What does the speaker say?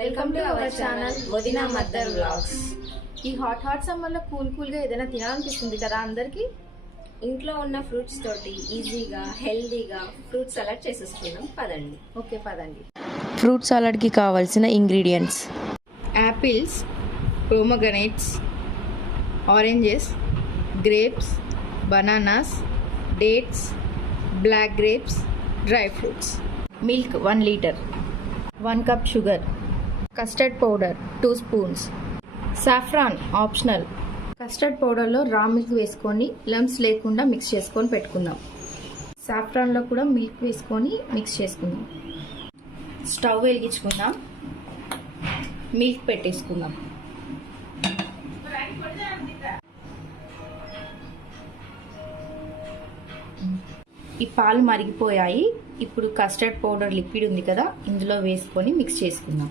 Welcome to our channel వదినా mother vlogs. ఈ hot summer లో కూల్గా ఏదైనా తినాలనిపిస్తుంది కదా అందరికి. ఇంట్లో ఉన్న ఫ్రూట్స్ తోటి ఈజీగా హెల్దీగా ఫ్రూట్ సలాడ్ చేసేసుకున్నాం. పదండి. ఓకే పదండి. ఫ్రూట్ సలాడ్కి కావాల్సిన ingredients: apples, pomegranates, oranges, grapes, bananas, dates, black grapes, dry fruits, milk 1 litre, 1 cup sugar, custard powder 2 spoons, saffron optional. Custard పౌడర్లో రా మిల్క్ వేసుకొని లమ్స్ లేకుండా మిక్స్ చేసుకొని పెట్టుకుందాం. సాఫ్రాన్లో కూడా మిల్క్ వేసుకొని మిక్స్ చేసుకుందాం. స్టవ్ వెలిగించుకుందాం. మిల్క్ పెట్టేసుకుందాం. ఈ పాలు మరిగిపోయాయి. ఇప్పుడు కస్టర్డ్ పౌడర్ లిక్విడ్ ఉంది కదా, ఇందులో వేసుకొని మిక్స్ చేసుకుందాం.